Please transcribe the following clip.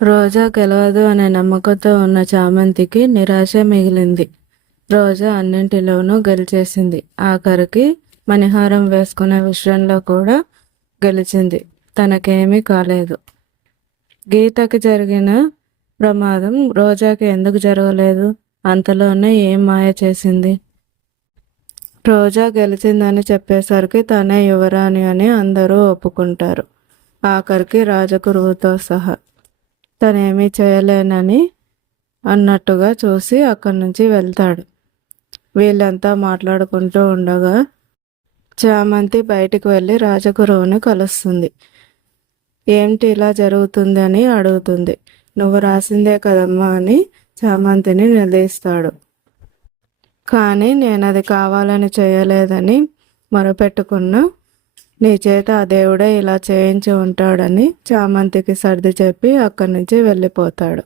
రోజా గెలవదు అనే నమ్మకంతో ఉన్న చామంతికి నిరాశ మిగిలింది. రోజా అన్నింటిలోనూ గెలిచేసింది. ఆఖరికి మణిహారం వేసుకునే విషయంలో కూడా గెలిచింది. తనకేమీ కాలేదు. గీతకి జరిగిన ప్రమాదం రోజాకి ఎందుకు జరగలేదు? అంతలోనే ఏం మాయ చేసింది? రోజా గెలిచిందని చెప్పేసరికి తనే యువరాణి అని అందరూ ఒప్పుకుంటారు. ఆఖరికి రాజగురువుతో సహా. తనేమీ చేయలేనని అన్నట్టుగా చూసి అక్కడి నుంచి వెళ్తాడు. వీళ్ళంతా మాట్లాడుకుంటూ ఉండగా చామంతి బయటికి వెళ్ళి రాజగురువుని కలుస్తుంది. ఏంటి ఇలా జరుగుతుంది అని అడుగుతుంది. నువ్వు రాసిందే కదమ్మా అని చామంతిని నిలదీస్తాడు. కానీ నేనది కావాలని చేయలేదని మొరపెట్టుకున్నా. నీ చేత ఆ దేవుడే ఇలా చేయించి ఉంటాడని చామంతికి సర్ది చెప్పి అక్కడి నుంచి వెళ్ళిపోతాడు.